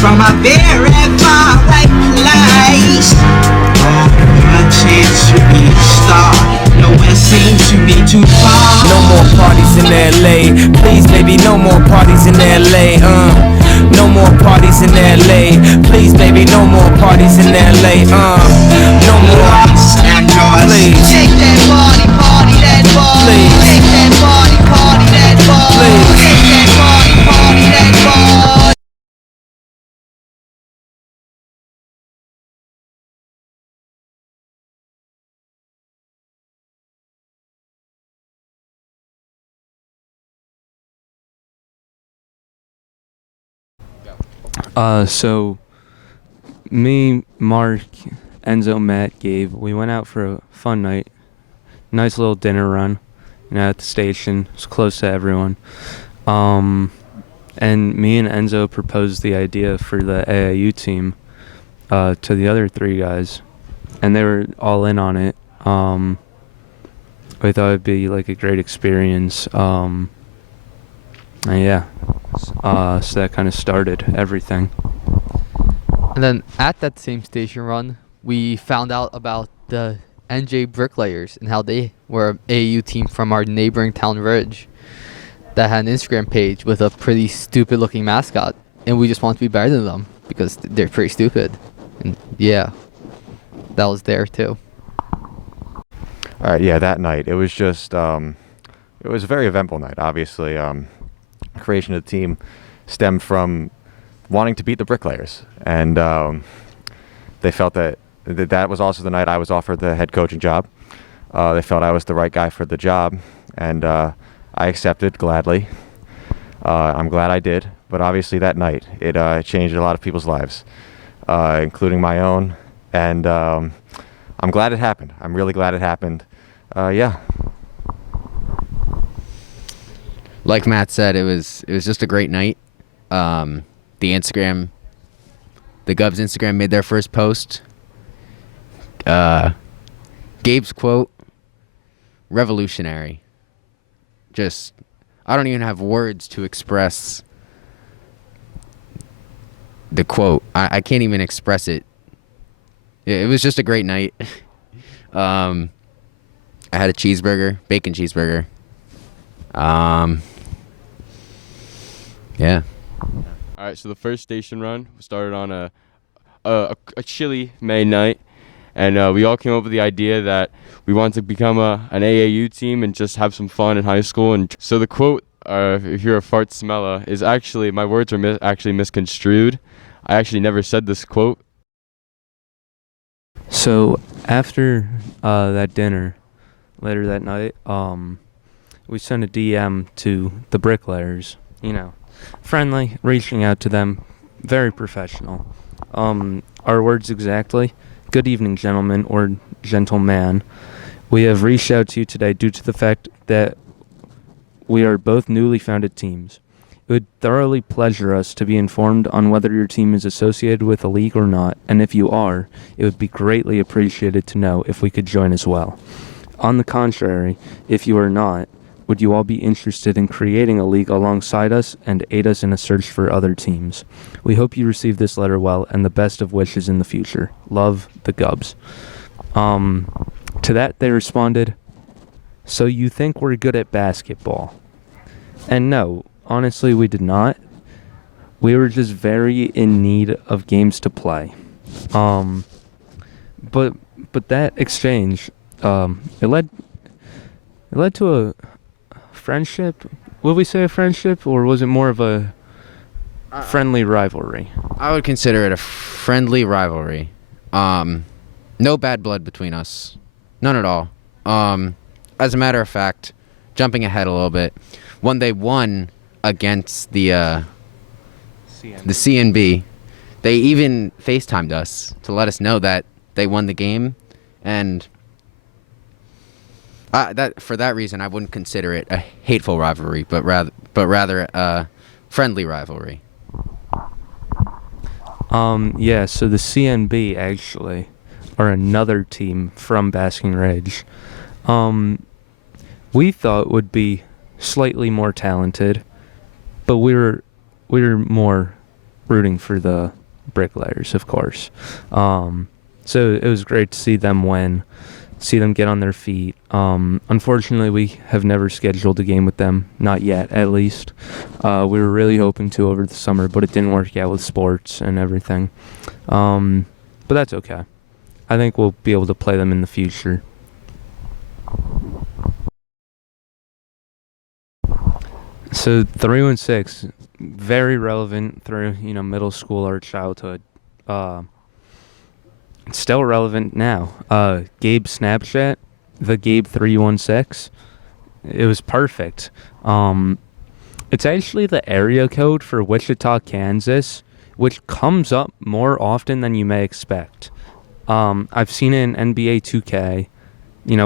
from a very far away place. Oh, a chance to be a star. Nowhere seems to be too far. No more parties in LA. Please, baby, no more parties in LA. No more parties in LA. Please, baby, no more parties in LA. No more. Los Angeles. Please. Take that party, party that ball. Please. Take that party, party that ball. Please. Take that party, party that ball. So me, Mark, Enzo, Matt, Gabe, we went out for a fun night. Nice little dinner run, at the station. It's close to everyone. And me and Enzo proposed the idea for the AAU team to the other three guys, and they were all in on it. We thought it'd be like a great experience. And yeah, so that kind of started everything. And then at that same station run, we found out about the NJ Bricklayers and how they were an AAU team from our neighboring town, Ridge, that had an Instagram page with a pretty stupid looking mascot. And we just wanted to be better than them because they're pretty stupid. And yeah, that was there too. All right, yeah, that night it was just it was a very eventful night. Obviously, creation of the team stemmed from wanting to beat the Bricklayers, and they felt that was also the night I was offered the head coaching job. They felt I was the right guy for the job, and I accepted gladly. I'm glad I did, but obviously that night it changed a lot of people's lives, including my own, and I'm glad it happened. I'm really glad it happened. Yeah. Like Matt said, it was just a great night. The Gubs Instagram made their first post. Gabe's quote, revolutionary. Just, I don't even have words to express the quote. I can't even express it. It was just a great night. I had a cheeseburger, bacon cheeseburger. Yeah. All right, so the first station run started on a chilly May night, and we all came up with the idea that we wanted to become an AAU team and just have some fun in high school. And so the quote, if you're a fart smeller, is actually, my words are actually misconstrued. I actually never said this quote. So after that dinner, later that night, we sent a DM to the Bricklayers, friendly, reaching out to them, very professional. Our words exactly: good evening, gentlemen, or gentleman. We have reached out to you today due to the fact that we are both newly founded teams. It would thoroughly pleasure us to be informed on whether your team is associated with a league or not, and if you are, it would be greatly appreciated to know if we could join as well. On the contrary, if you are not, would you all be interested in creating a league alongside us and aid us in a search for other teams? We hope you receive this letter well, and the best of wishes in the future. Love, the Gubs. To that they responded, so you think we're good at basketball? And no, honestly, we did not. We were just very in need of games to play. But that exchange, it led to a friendship. Would we say a friendship, or was it more of a friendly rivalry? I would consider it a friendly rivalry. No bad blood between us. None at all. As a matter of fact, jumping ahead a little bit, when they won against the CNB, they even FaceTimed us to let us know that they won the game, and that for that reason, I wouldn't consider it a hateful rivalry, but rather a friendly rivalry. Yeah, so the CNB actually are another team from Basking Ridge. We thought would be slightly more talented, but we were more rooting for the Bricklayers, of course. So it was great to see them win, see them get on their feet. Unfortunately, we have never scheduled a game with them, not yet at least. We were really hoping to over the summer, but it didn't work out with sports and everything. But that's okay. I think we'll be able to play them in the future. So 316, very relevant through middle school or childhood. It's still relevant now. Gabe Snapchat, the Gabe 316, it was perfect. It's actually the area code for Wichita, Kansas, which comes up more often than you may expect. I've seen it in NBA 2K,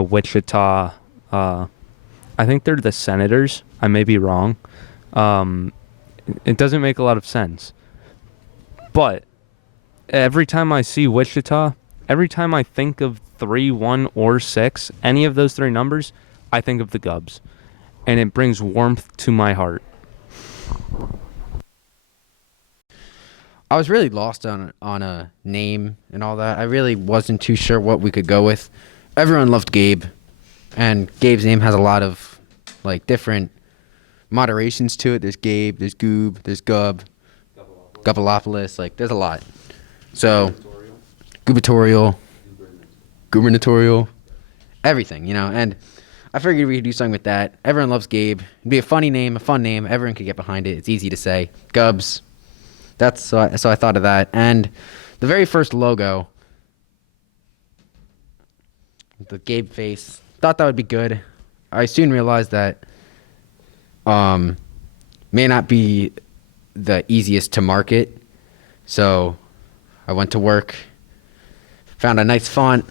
Wichita. I think they're the Senators. I may be wrong. It doesn't make a lot of sense. But every time I see Wichita, every time I think of 3, 1, or 6, any of those three numbers, I think of the Gubs. And it brings warmth to my heart. I was really lost on a name and all that. I really wasn't too sure what we could go with. Everyone loved Gabe, and Gabe's name has a lot of different moderations to it. There's Gabe, there's Goob, there's Gub, Gubalopolis. There's a lot. So, gubernatorial, everything, and I figured we could do something with that. Everyone loves Gabe. It'd be a funny name, a fun name. Everyone could get behind it. It's easy to say. Gubs. So I thought of that. And the very first logo, the Gabe face, thought that would be good. I soon realized that may not be the easiest to market. So I went to work, found a nice font,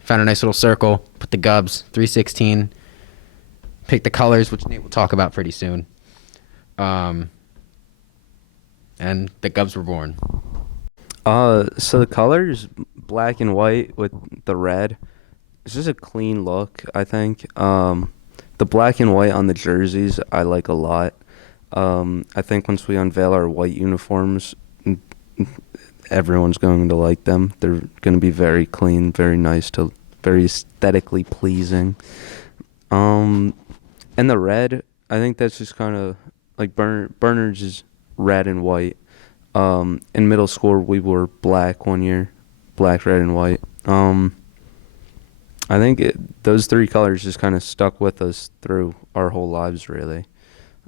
found a nice little circle, put the Gubs 316, picked the colors, which Nate will talk about pretty soon. And the Gubs were born. So the colors, black and white with the red, it's just a clean look, I think. The black and white on the jerseys, I like a lot. I think once we unveil our white uniforms, everyone's going to like them. They're going to be very clean, very nice, very aesthetically pleasing. And the red, I think that's just kind of like Bernard's is red and white. In middle school, we wore black one year, black, red, and white. I think those three colors just kind of stuck with us through our whole lives, really.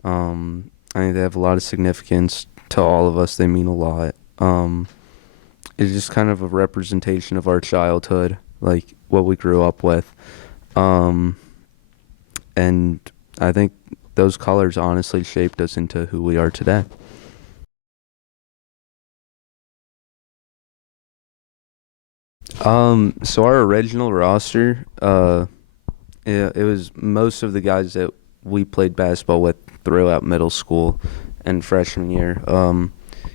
I think they have a lot of significance to all of us. They mean a lot. It's just kind of a representation of our childhood, like what we grew up with. And I think those colors honestly shaped us into who we are today. So our original roster, it was most of the guys that we played basketball with throughout middle school and freshman year.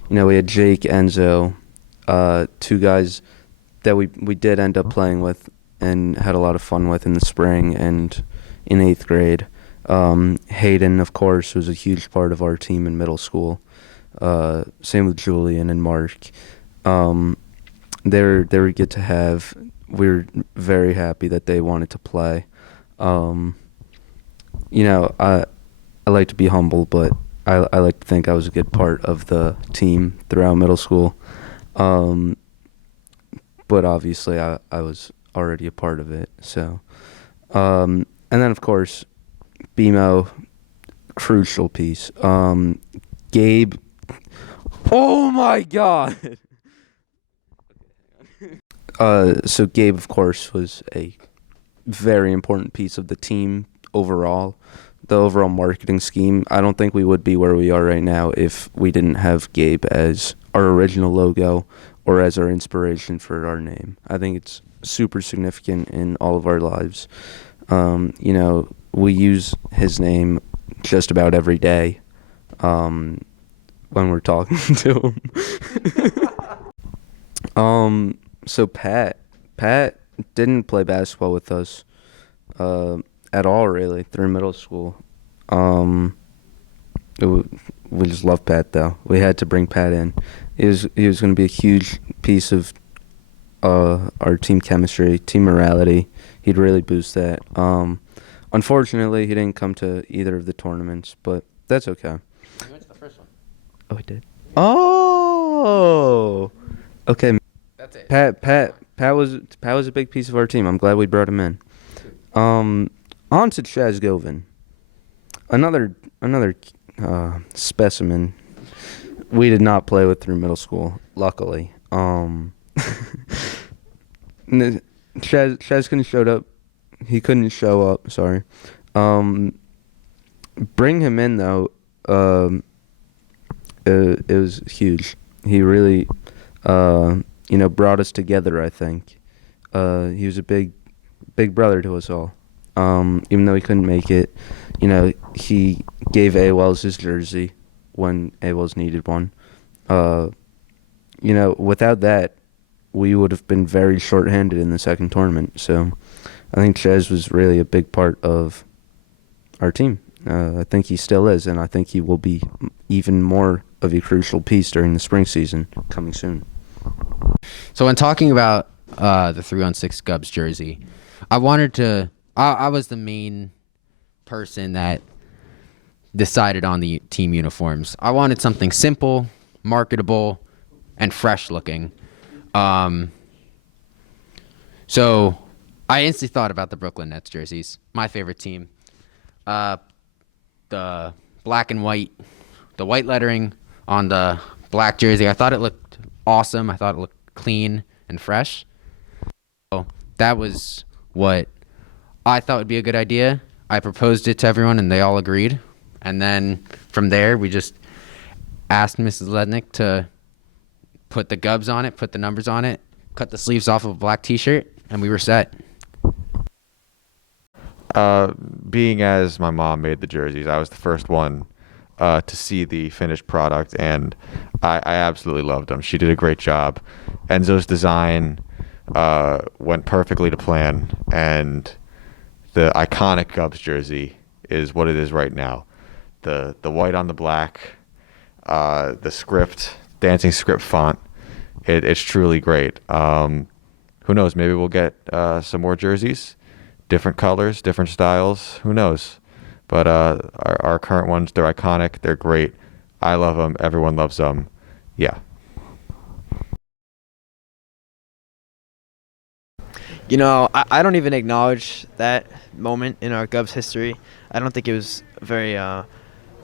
We had Jake, Enzo, two guys that we did end up playing with and had a lot of fun with in the spring and in 8th grade. Hayden, of course, was a huge part of our team in middle school. Same with Julian and Mark. They were good to have. We were very happy that they wanted to play. I like to be humble, but I like to think I was a good part of the team throughout middle school. But obviously I was already a part of it. So, and then of course, BMO, crucial piece. Gabe. Oh my God. So Gabe, of course, was a very important piece of the team overall, the overall marketing scheme. I don't think we would be where we are right now if we didn't have Gabe as our original logo or as our inspiration for our name. I think it's super significant in all of our lives. We use his name just about every day when we're talking to him. So Pat didn't play basketball with us at all, really, through middle school. we just love Pat though. We had to bring Pat in. He was going to be a huge piece of our team chemistry, team morality. He'd really boost that. Unfortunately, he didn't come to either of the tournaments, but that's okay. He went to the first one. Oh, he did. Oh, okay. That's it. Pat was a big piece of our team. I'm glad we brought him in. On to Chaz Govin, another specimen. We did not play with through middle school, luckily. Chaz couldn't showed up. He couldn't show up. Sorry. Bring him in though. It was huge. He really, brought us together. I think. He was a big brother to us all. Even though he couldn't make it, he gave AWELS his jersey when AWELS needed one. Without that, we would have been very short-handed in the second tournament. So I think Chaz was really a big part of our team. I think he still is, and I think he will be even more of a crucial piece during the spring season coming soon. So when talking about the 3-on-6 Gubs jersey, I wanted to. I was the main person that decided on the team uniforms. I wanted something simple, marketable, and fresh looking. So I instantly thought about the Brooklyn Nets jerseys, my favorite team. The black and white, the white lettering on the black jersey. I thought it looked awesome. I thought it looked clean and fresh. So that was what I thought would be a good idea. I proposed it to everyone and they all agreed. And then from there, we just asked Mrs. Lednick to put the Gubs on it, put the numbers on it, cut the sleeves off of a black t-shirt, and we were set. Being as my mom made the jerseys, I was the first one to see the finished product, and I absolutely loved them. She did a great job. Enzo's design went perfectly to plan, and the iconic Gubs jersey is what it is right now. The white on the black, the script, dancing script font. It's truly great. Who knows? Maybe we'll get some more jerseys, different colors, different styles. Who knows? But our current ones, they're iconic. They're great. I love them. Everyone loves them. Yeah. I don't even acknowledge that moment in our Gubs history. I don't think it was very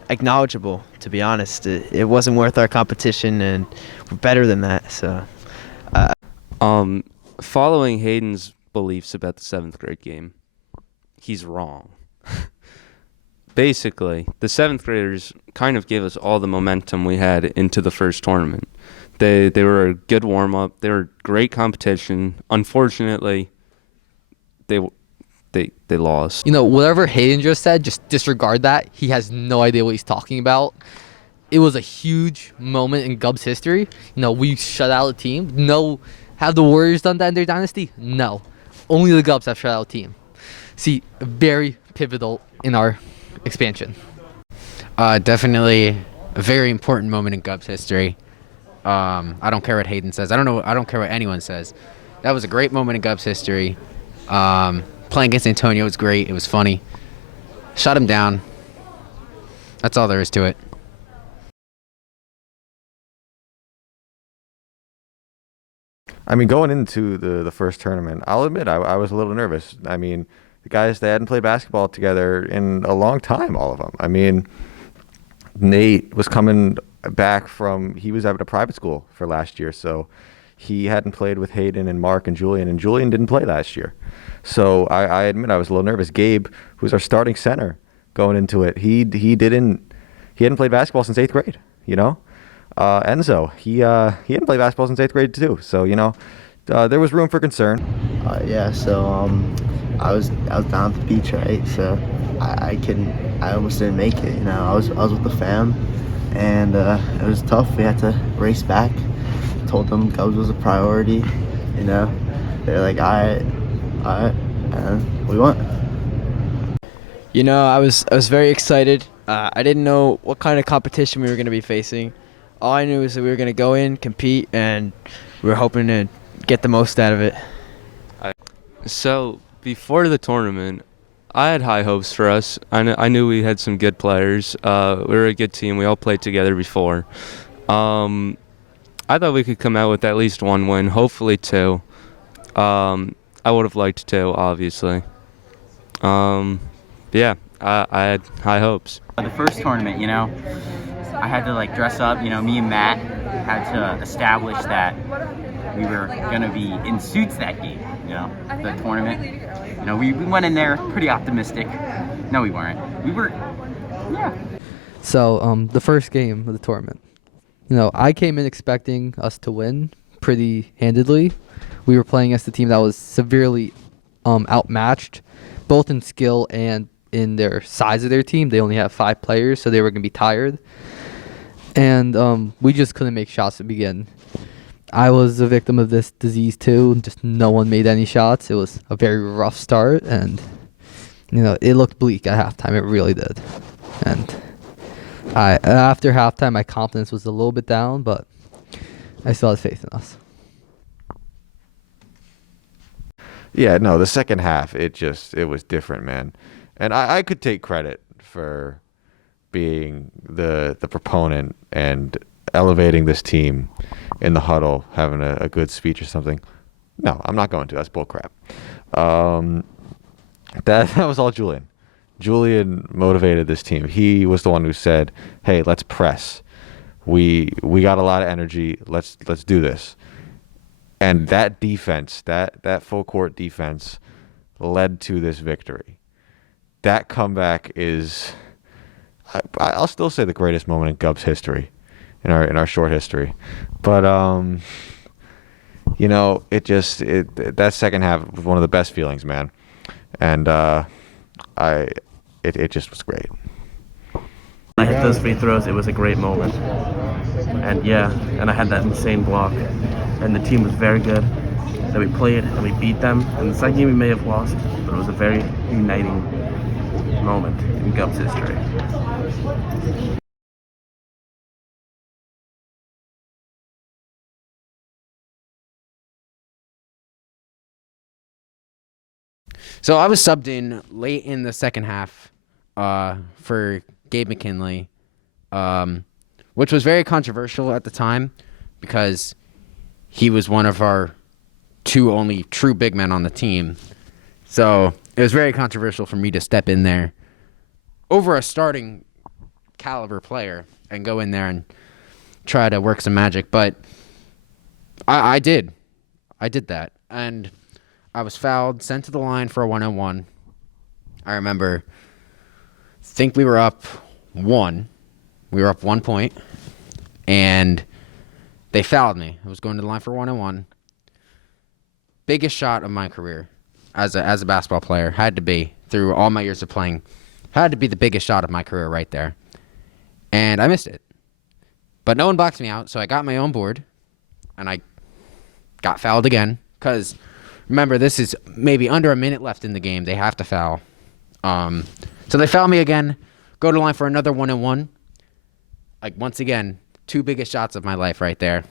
acknowledgeable, to be honest. It wasn't worth our competition, and we're better than that. So, following Hayden's beliefs about the 7th grade game, he's wrong. Basically, the 7th graders kind of gave us all the momentum we had into the first tournament. They were a good warm-up. They were great competition. Unfortunately, they lost. Whatever Hayden just said, just disregard that. He has no idea what he's talking about. It was a huge moment in Gubs history. We shut out a team. No, have the Warriors done that in their dynasty? No. Only the Gubs have shut out a team. See, very pivotal in our expansion. Definitely a very important moment in Gubs history. I don't care what Hayden says. I don't care what anyone says. That was a great moment in Gubs history. Playing against Antonio was great. It was funny. Shut him down. That's all there is to it. I mean, going into the first tournament, I'll admit I was a little nervous. I mean, the guys, they hadn't played basketball together in a long time, all of them. I mean, Nate was coming back he was at a private school for last year, so he hadn't played with Hayden and Mark and Julian didn't play last year. So I admit I was a little nervous. Gabe, who's our starting center going into it, he hadn't played basketball since 8th grade, Enzo, he hadn't played basketball since 8th grade too. So, there was room for concern. I was down at the beach, right? So I almost didn't make it. I was with the fam, and it was tough. We had to race back. Told them Gubs was a priority. They're like, all right, and we won. I was very excited I didn't know what kind of competition we were going to be facing. All I knew is that we were going to go in, compete, and we were hoping to get the most out of it. So before the tournament, I had high hopes for us. I knew we had some good players. We were a good team. We all played together before. I thought we could come out with at least one win, hopefully two. I would have liked two, obviously. Yeah, I had high hopes. The first tournament, I had to dress up. Me and Matt had to establish that we were gonna be in suits that game. The tournament. We went in there pretty optimistic. No, we weren't. We were, yeah. So, the first game of the tournament, I came in expecting us to win pretty handedly. We were playing against a team that was severely outmatched, both in skill and in their size of their team. They only have 5 players, so they were going to be tired. And we just couldn't make shots to begin. I was a victim of this disease too. Just no one made any shots. It was a very rough start, and it looked bleak at halftime. It really did. And after halftime, my confidence was a little bit down, but I still had faith in us. Yeah, no, the second half, it was different, man. And I could take credit for being the proponent and elevating this team in the huddle, having a good speech or something. No, I'm not going to. That's bullcrap. That was all Julian. Julian motivated this team. He was the one who said, "Hey, let's press. We got a lot of energy. Let's do this." And that defense, that full court defense, led to this victory. That comeback is, I'll still say, the greatest moment in Gubs history, in our short history. But that second half was one of the best feelings, man. And it just was great. I hit those free throws. It was a great moment. And I had that insane block. And the team was very good. And we played and we beat them. And the second game we may have lost, but it was a very uniting moment in Gubs history. So I was subbed in late in the second half for Gabe McKinley, which was very controversial at the time because he was one of our 2 only true big men on the team. So it was very controversial for me to step in there over a starting caliber player and go in there and try to work some magic. But I did. I did that. And I was fouled, sent to the line for a 1-on-1. I remember, think we were up 1. We were up 1 point. And they fouled me. I was going to the line for 1-on-1. Biggest shot of my career as a basketball player. Had to be, through all my years of playing. Had to be the biggest shot of my career right there. And I missed it. But no one boxed me out, so I got my own board. And I got fouled again. Because, remember, this is maybe under a minute left in the game. They have to foul. So they foul me again. Go to the line for another 1-on-1. Once again, 2 biggest shots of my life right there.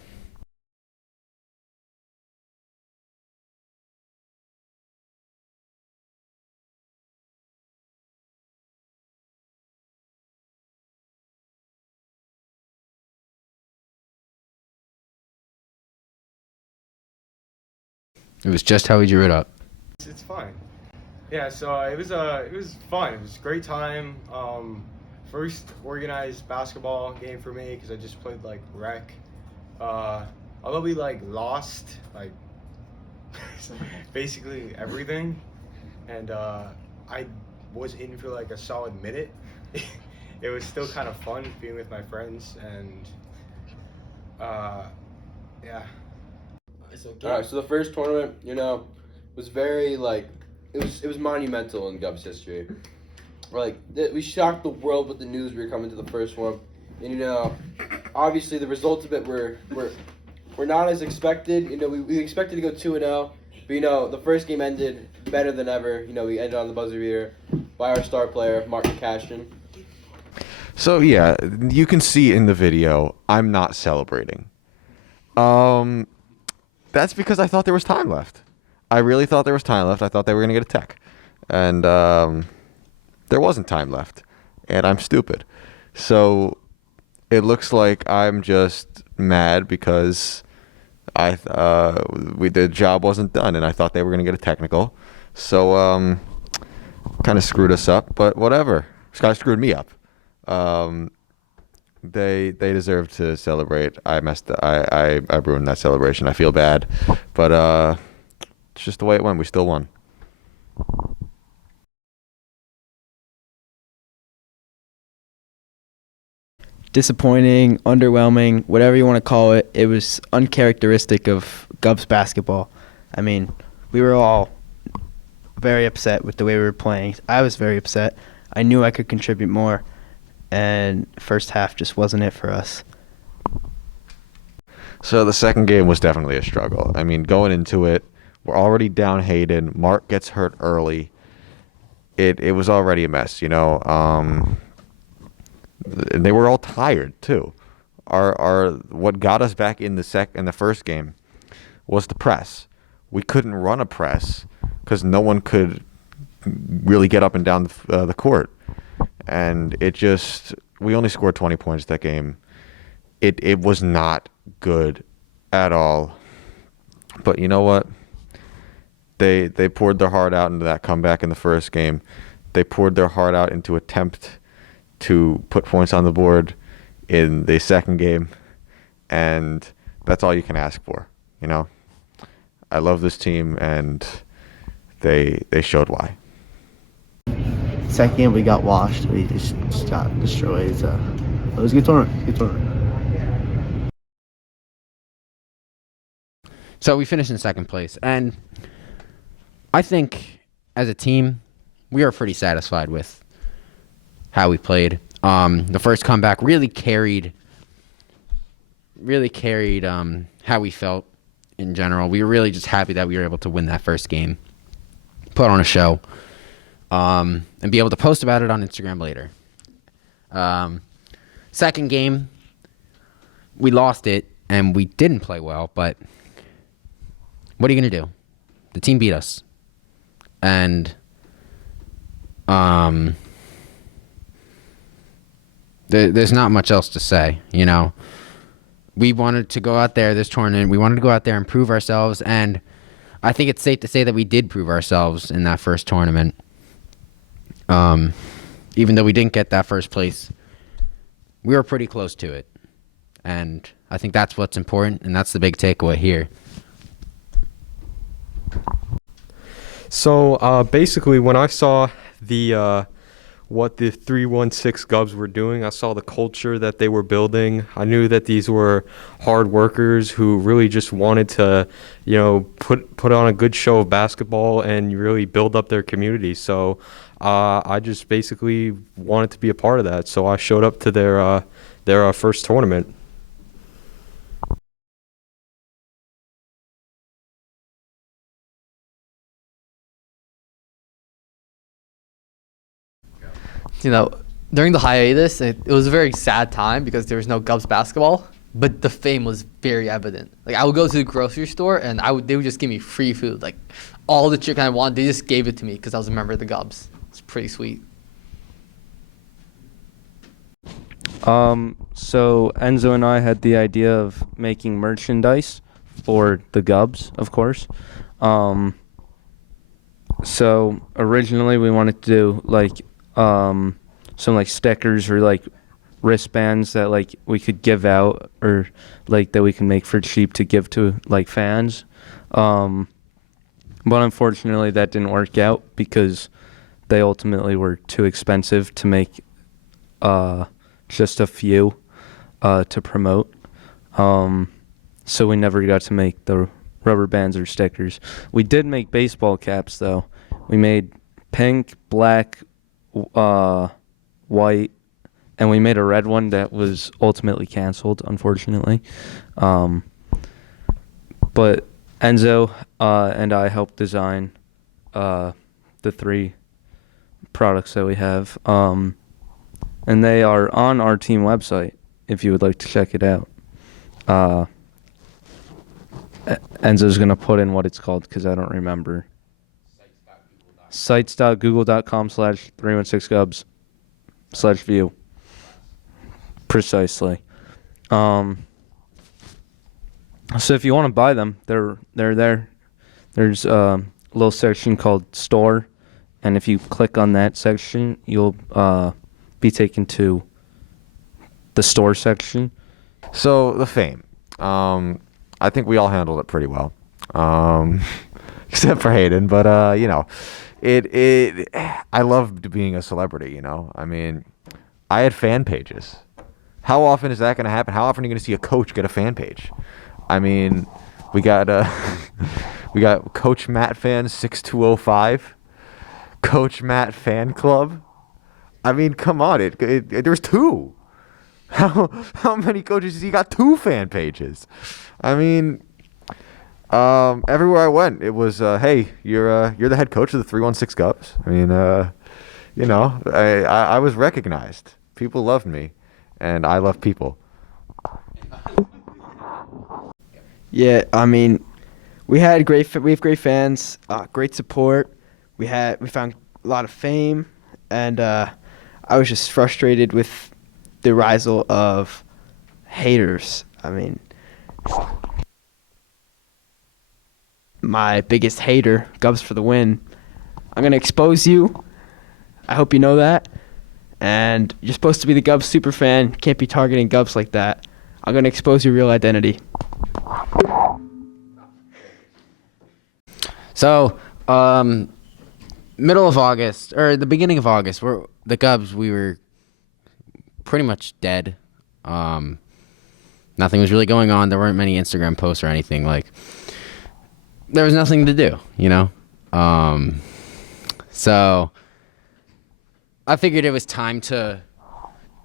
It was just how he drew it up. It's fine. Yeah, so it was fun. It was a great time. First organized basketball game for me because I just played rec. Although we lost basically everything, and I was in for a solid minute. It was still kind of fun being with my friends, and yeah. Alright, so the first tournament, was very it was monumental in Gubs history. We shocked the world with the news we were coming to the first one, and obviously the results of it were not as expected. We expected to go 2-0, but the first game ended better than ever. We ended on the buzzer beater by our star player Martin Cashton. So yeah, you can see in the video I'm not celebrating. That's because I thought there was time left. I really thought there was time left. I thought they were going to get a tech. And there wasn't time left. And I'm stupid. So it looks like I'm just mad because the job wasn't done and I thought they were going to get a technical. So kind of screwed us up, but whatever. This guy screwed me up. They deserve to celebrate. I ruined that celebration. I feel bad, but it's just the way it went. We still won. Disappointing, underwhelming, whatever you want to call it. It was uncharacteristic of Govs basketball. I mean, we were all very upset with the way we were playing. I was very upset. I knew I could contribute more, and first half just wasn't it for us. So the second game was definitely a struggle. I mean, going into it, we're already down Hayden. Mark gets hurt early. It was already a mess, you know. And they were all tired too. Our what got us back in the first game was the press. We couldn't run a press because no one could really get up and down the court, and we only scored 20 points that game. It was not good at all. But you know what? They poured their heart out into that comeback in the first game. They poured their heart out into attempt to put points on the board in the second game, and that's all you can ask for, you know. I love this team, and they showed why. Second game we got washed. We just got destroyed. So it was a good tournament. Good tournament. So we finished in second place, and I think as a team, we are pretty satisfied with how we played. The first comeback really carried how we felt in general. We were really just happy that we were able to win that first game, put on a show, and be able to post about it on Instagram later. Second game, we lost it, and we didn't play well, but what are you going to do? The team beat us. And there's not much else to say, you know. We wanted to go out there this tournament. We wanted to go out there and prove ourselves, and I think it's safe to say that we did prove ourselves in that first tournament. Even though we didn't get that first place, we were pretty close to it. And I think that's what's important, and that's the big takeaway here. So basically, when I saw what the 316 Govs were doing, I saw the culture that they were building. I knew that these were hard workers who really just wanted to, you know, put on a good show of basketball and really build up their community. So I just basically wanted to be a part of that. So I showed up to their first tournament. You know, during the hiatus, it was a very sad time because there was no Govs basketball, but the fame was very evident. Like, I would go to the grocery store and they would just give me free food. Like, all the chicken I wanted, they just gave it to me because I was a member of the Govs. It's pretty sweet. So Enzo and I had the idea of making merchandise for the Govs, of course. So originally we wanted to do like some like stickers or like wristbands that like we could give out or like that we can make for cheap to give to like fans. But unfortunately that didn't work out because they ultimately were too expensive to make just a few to promote. So we never got to make the rubber bands or stickers. We did make baseball caps though. We made pink, black, white, and we made a red one that was ultimately canceled, unfortunately. But Enzo and I helped design the three products that we have. And and they are on our team website if you would like to check it out. Enzo's going to put in what it's called because I don't remember. Sites.google.com/316gubs/view. Precisely. So if you want to buy them, they're there. There's a little section called Store, and if you click on that section, you'll be taken to the store section. So the fame. I think we all handled it pretty well, except for Hayden. But I loved being a celebrity. You know, I mean, I had fan pages. How often is that going to happen? How often are you going to see a coach get a fan page? I mean, we got Coach Matt Fan 6205, Coach Matt Fan Club. I mean, come on, there's two. How many coaches has he got? 2 fan pages. I mean, everywhere I went, it was, hey, you're the head coach of the 316 Gubs. I mean, I was recognized. People loved me, and I love people. Yeah, I mean, we have great fans, great support. We found a lot of fame, and I was just frustrated with the rise of haters. I mean, my biggest hater, Gubs for the win. I'm gonna expose you. I hope you know that. And you're supposed to be the Gubs super fan. Can't be targeting Gubs like that. I'm gonna expose your real identity. So, middle of August, or the beginning of August, the Gubs, we were pretty much dead. Nothing was really going on. There weren't many Instagram posts or anything. Like, there was nothing to do, you know? So, I figured it was time to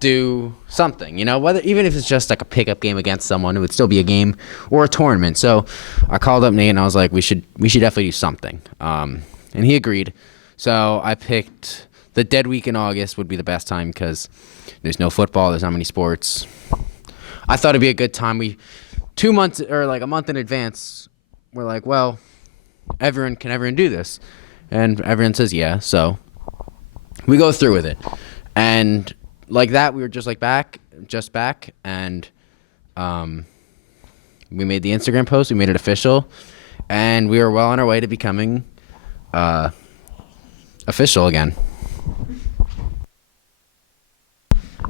do something, you know? Even if it's just like a pickup game against someone, it would still be a game or a tournament. So, I called up Nate and I was like, we should definitely do something. And he agreed. So, I picked the dead week in August would be the best time because there's no football, there's not many sports. I thought it'd be a good time. 2 months or like a month in advance, we're like, well, can everyone do this? And everyone says yeah, so we go through with it. And like that, we were just back, and we made the Instagram post, we made it official, and we were well on our way to becoming official again.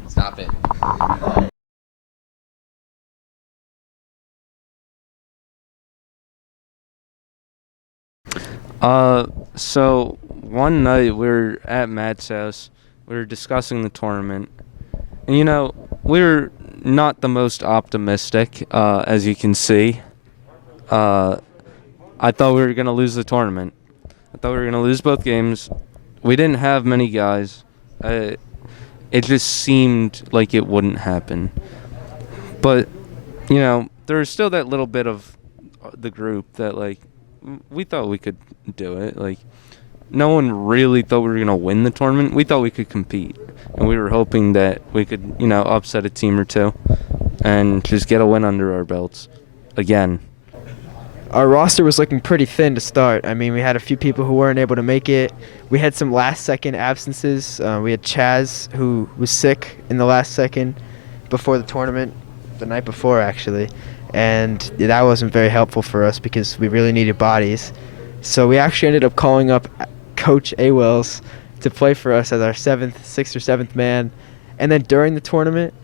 Stop it. So one night we were at Matt's house. We were discussing the tournament. And, you know, we were not the most optimistic, as you can see. I thought we were going to lose the tournament. I thought we were going to lose both games. We didn't have many guys. It just seemed like it wouldn't happen. But, you know, there was still that little bit of the group that, like, we thought we could do it. Like, no one really thought we were going to win the tournament. We thought we could compete. And we were hoping that we could, you know, upset a team or two and just get a win under our belts again. Our roster was looking pretty thin to start. I mean, we had a few people who weren't able to make it. We had some last-second absences. We had Chaz, who was sick in the last second before the tournament, the night before, actually. And that wasn't very helpful for us because we really needed bodies. So we actually ended up calling up Coach A. Wells to play for us as our 6th or 7th man. And then during the tournament,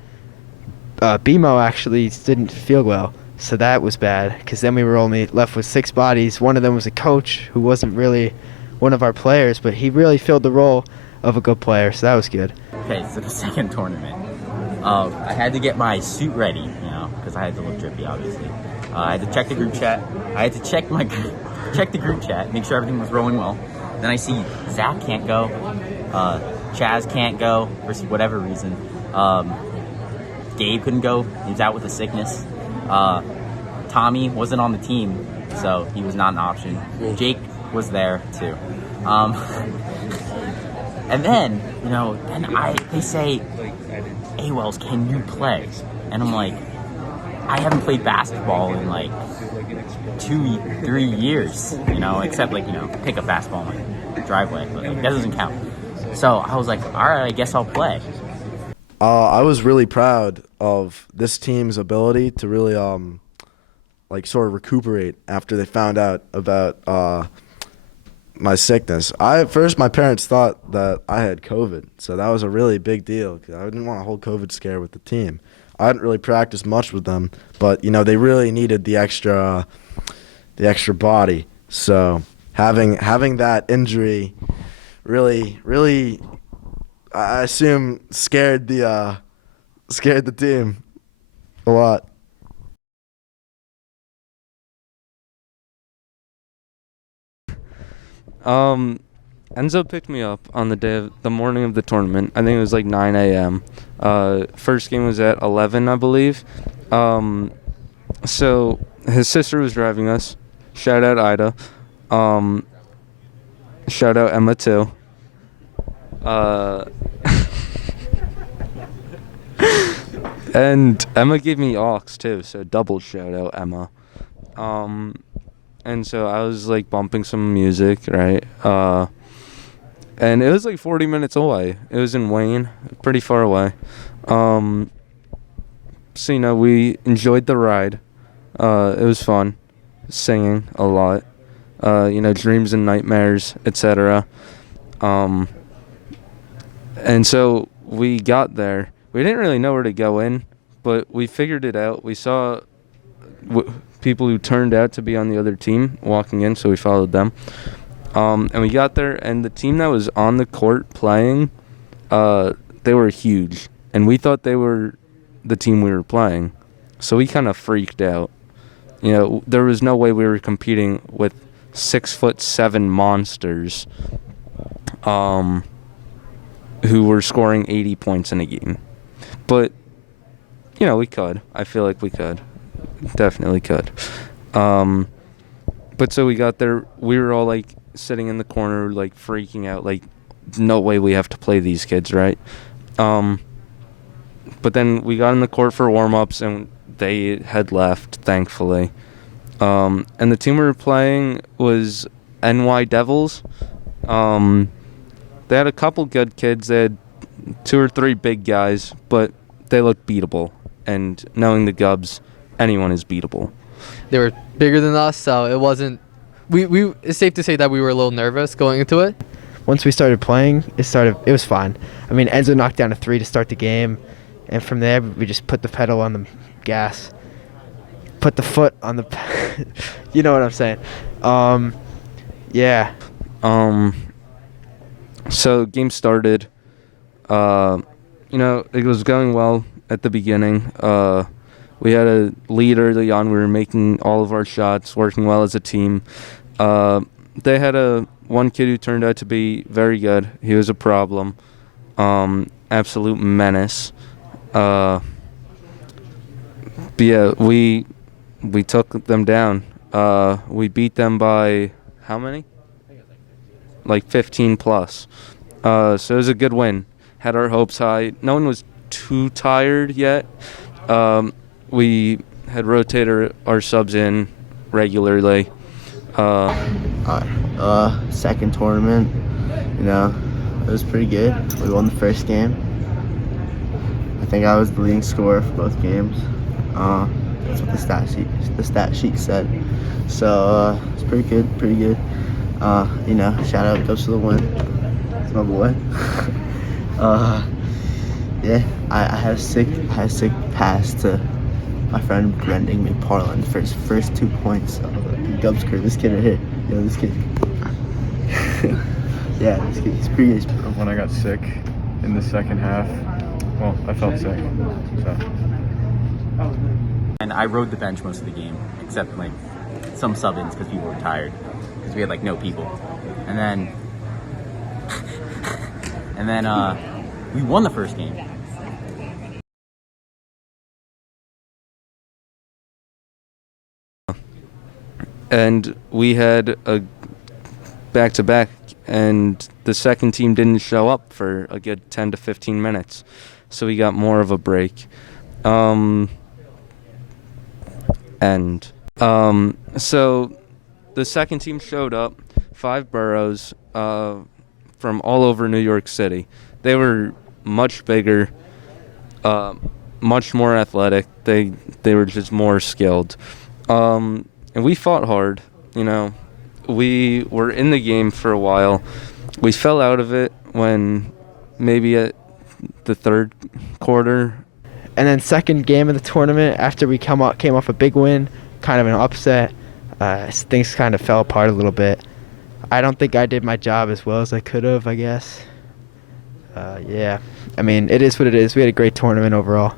BMO actually didn't feel well. So that was bad because then we were only left with 6 bodies. One of them was a coach who wasn't really one of our players, but he really filled the role of a good player, so that was good. Okay, so the second tournament. I had to get my suit ready, you know, because I had to look drippy, obviously. I had to check the group chat. I had to check the group chat, make sure everything was rolling well. Then I see Zach can't go, Chaz can't go for whatever reason. Gabe couldn't go; he was out with a sickness. Tommy wasn't on the team, so he was not an option. Jake was there too. And then, they say, "Hey, Wells, can you play?" And I'm like, I haven't played basketball in like 2-3 years, except pick up basketball in my driveway, but that doesn't count. So I was like, all right, I guess I'll play. I was really proud of this team's ability to really sort of recuperate after they found out about my sickness. At first my parents thought that I had COVID, so that was a really big deal because I didn't want a whole COVID scare with the team. I hadn't really practiced much with them, but they really needed the extra body. So having that injury really, I assume scared the team a lot. Enzo picked me up on the morning of the tournament. I think it was like 9 a.m. First game was at 11, I believe. So his sister was driving us. Shout out Ida. Shout out Emma too. And Emma gave me aux too, so double shout out Emma. And so I was like bumping some music, right? And it was like 40 minutes away. It was in Wayne, pretty far away. So we enjoyed the ride. It was fun, singing a lot. Dreams and nightmares, etc. And so we got there. We didn't really know where to go in, but we figured it out. We saw people who turned out to be on the other team walking in, so we followed them. And we got there, and the team that was on the court playing, they were huge. And we thought they were the team we were playing. So we kind of freaked out. There was no way we were competing with 6'7" monsters who were scoring 80 points in a game. But, we could. I feel like we could. Definitely could. But so we got there. We were all, like, sitting in the corner, like, freaking out. Like, no way we have to play these kids, right? But then we got in the court for warm-ups, and they had left, thankfully. And the team we were playing was NY Devils. They had a couple good kids. They had 2 or 3 big guys, but they looked beatable. And knowing the Gubs, anyone is beatable. They were bigger than us, so it wasn't. It's safe to say that we were a little nervous going into it. Once we started playing, it was fine. I mean, Enzo knocked down a 3 to start the game, and from there we just put the pedal on the gas, put the foot on the. You know what I'm saying? Yeah. So game started. It was going well at the beginning. We had a lead early on. We were making all of our shots, working well as a team. They had one kid who turned out to be very good. He was a problem. Absolute menace. But yeah, we took them down. We beat them by how many? Like 15 plus. So it was a good win. Had our hopes high. No one was too tired yet. We had rotated our subs in regularly. Second tournament, it was pretty good. We won the first game. I think I was the leading scorer for both games. That's what the stat sheet said. So it's pretty good. Shout out goes to the win. It's my boy. Yeah, I had a sick pass to my friend Brendan McParland for his first 2 points of the Gubs career. This kid right here. This kid. Yeah, this kid, he's pretty good. When I got sick in the second half, well, I felt sick. So. And I rode the bench most of the game, except like some sub-ins because people were tired, because we had like no people. And then we won the first game. And we had a back-to-back and the second team didn't show up for a good 10 to 15 minutes. So we got more of a break. So the second team showed up, 5 boroughs from all over New York City. They were much bigger, much more athletic. They were just more skilled. And we fought hard, you know. We were in the game for a while. We fell out of it when maybe at the third quarter. And then second game of the tournament, after we came off a big win, kind of an upset, things kind of fell apart a little bit. I don't think I did my job as well as I could have, I guess. Yeah, I mean, it is what it is. We had a great tournament overall.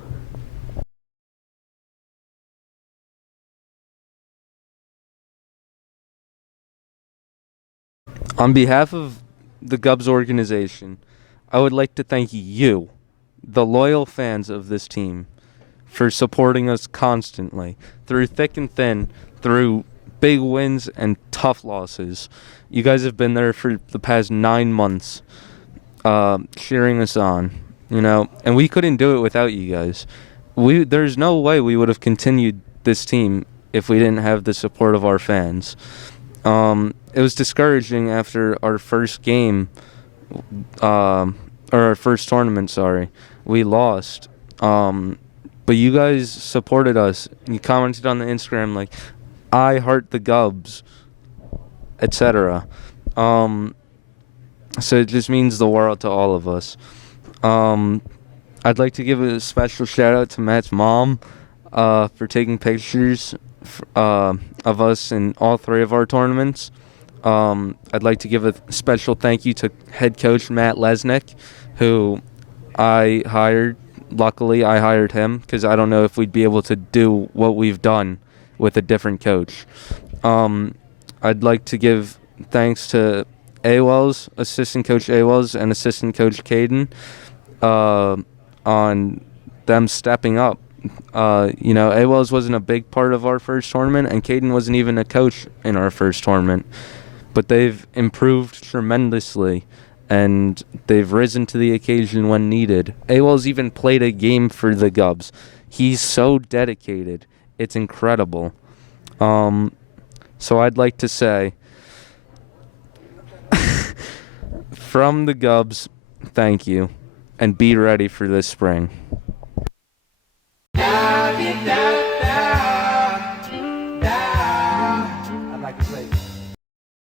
On behalf of the Gubs organization, I would like to thank you, the loyal fans of this team, for supporting us constantly, through thick and thin, through big wins and tough losses. You guys have been there for the past 9 months, cheering us on, you know, and we couldn't do it without you guys. There's no way we would have continued this team if we didn't have the support of our fans. It was discouraging after our first game, or our first tournament, sorry. We lost. But you guys supported us. You commented on the Instagram like, I heart the Gubs, etc. So it just means the world to all of us. I'd like to give a special shout out to Matt's mom for taking pictures of us in all 3 of our tournaments. I'd like to give a special thank you to head coach Matt Lesnick, who I hired. Luckily, I hired him because I don't know if we'd be able to do what we've done with a different coach. I'd like to give thanks to Awells, assistant coach Awells, and assistant coach Caden on them stepping up. You know, Awells wasn't a big part of our first tournament, and Caden wasn't even a coach in our first tournament. But they've improved tremendously, and they've risen to the occasion when needed. Awells even played a game for the Gubs. He's so dedicated. It's incredible. So I'd like to say, from the Gubs, thank you, and be ready for this spring. I'd like to say